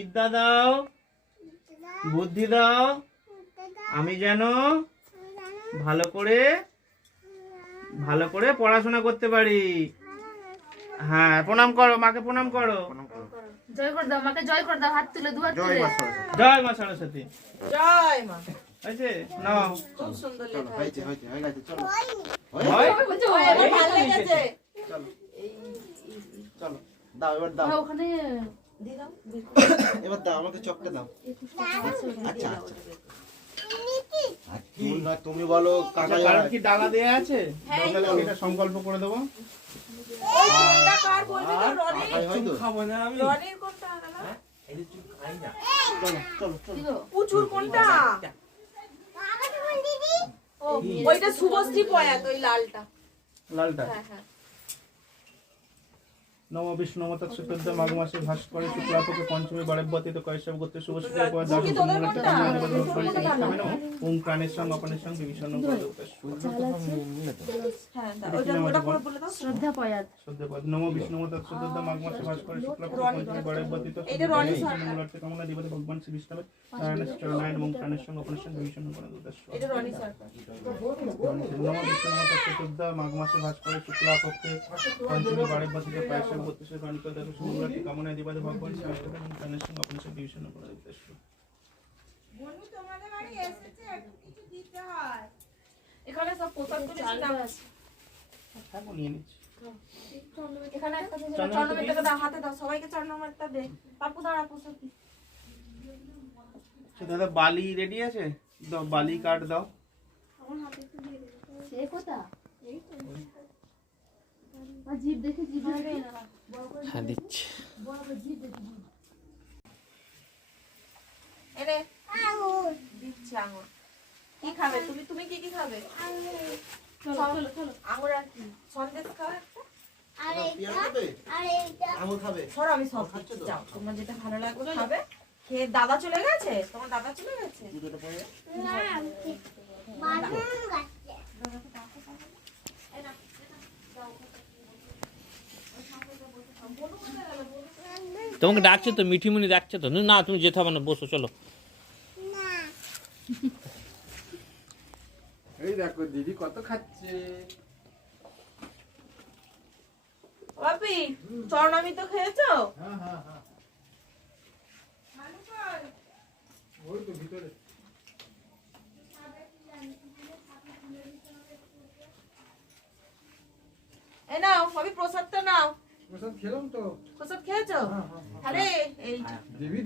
বিদ্যা দাও, বুদ্ধি দাও, আমি যেন ভালো করে পড়াশোনা করতে পারি। হ্যাঁ, প্রণাম করো, মাকে প্রণাম করো। জয় করে দাও, মাকে জয় করে দাও, হাত তুলে, দু হাত তুলে। জয় মা সরস্বতী। জয় মা। হয়েছে? নাও। খুব সুন্দর লেখা হয়েছে হয়ে গেছে। চলো হয়? এবার ভালো লেগেছে। চলো চলো দাও, এবার দাও। ওখানে দিলাম। এবার দাও, আমাকে চকটা দাও। আচ্ছা আচ্ছা। তুমি বলো কাকা। কারণ কি ডালা দেয়া আছে? হ্যাঁ, তাহলে আমি এটা সংকল্প করে দেবো। ওই কোনটা কার বলবি তো? রনি। কাকাই হয় তো? খাবো না আমি। রনির কোনটা গেল? এই যে চুপ খাই না। চলো চলো চলো। কি গো? উচুর কোনটা? ও, ওইটা শুভশ্রী পয়াত, ওই লালটা। লালটা। হ্যাঁ হ্যাঁ। নম বিষ্ণু মতৎ চতুর্থ মাঘ মাসে ভাস করে শুক্লাপক্ষে পঞ্চমী বারেব্যতীত কয়েশব গোত্রে শুভশ্রী পয়া দাস কি তোদের কোনটা? ওম প্রাণের সঙ্গে অপনের সঙ্গে ভীষণ হ্যাঁ, ওটা পুরো বলে দাও। শ্রদ্ধা পয়াত। নম বিষ্ণু মতৎ চতুর্থ মাঘ মাসে ভাস করে শুক্লাপক্ষে পঞ্চমী বারেব্যতীত এটা রনি স্যার। মূলার্থে কামনা দিবতে ভগবান শ্রী বিষ্ণুর নারায়ণের চরণায় ওম প্রাণের সঙ্গে অপনের সঙ্গে ভীষণ এটা রনি স্যার। নম বিষ্ণু মতৎ চতুর্থ মাঘ মাসে ভাস করে শুক্লাপক্ষে পঞ্চমী বারেব্যতীত কয়েশব গোত্রে প্রাণিকতা মূলার্থে কামনা দিবতে ভগবান শ্রী বিষ্ণুর প্রাণের সঙ্গে অপনের সঙ্গে ভীষণ বন্ধু তোমাদের বাড়ি এসেছে, একটু কিছু দিতে হয়। এখানে সব পোশাক করেছিলাম। হ্যাঁ, নিয়ে নিচ্ছি। এখানে একটা চন্দ্রমেরটাকে দাও, হাতে দাও, সবাইকে চন্দ্রমেরটা দে। পাপু দাঁড়া, পোশাক দি। আচ্ছা, দাদা বালি রেডি আছে? দাও, বালি কাট দাও। সে কোথা? এই তো। জিভ দেখে জিভ হবে না। হ্যাঁ দিচ্ছি। এনে আঙুর দিচ্ছি, আঙুর। কি খাবে তুমি? তুমি কি কি খাবে? চলো। আঙুর আর কি? সন্দেশ খাও একটা? পিয়া খাবে? আঙুর খাবে? ধরো আমি সব খাচ্ছি, যাও তোমার যেটা ভালো লাগবে খাবে। খেয়ে দাদা চলে গেছে? তোমার দাদা চলে গেছে? জুতোটা পরে যাও। তোমাকে ডাকছে তো, মিঠিমুনি ডাকছে তো। না তুমি যেতে হবে না, বসো চলো। এই দেখো দিদি কত খাচ্ছে। বাপি, চরনামি তো খেয়েছো? ওই তো ভিতরে। এই নাও, বাপি প্রসাদটা নাও। প্রসাদ খেলাম তো। প্রসাদ খেয়েছো? হ্যাঁ। আরে এই দিবি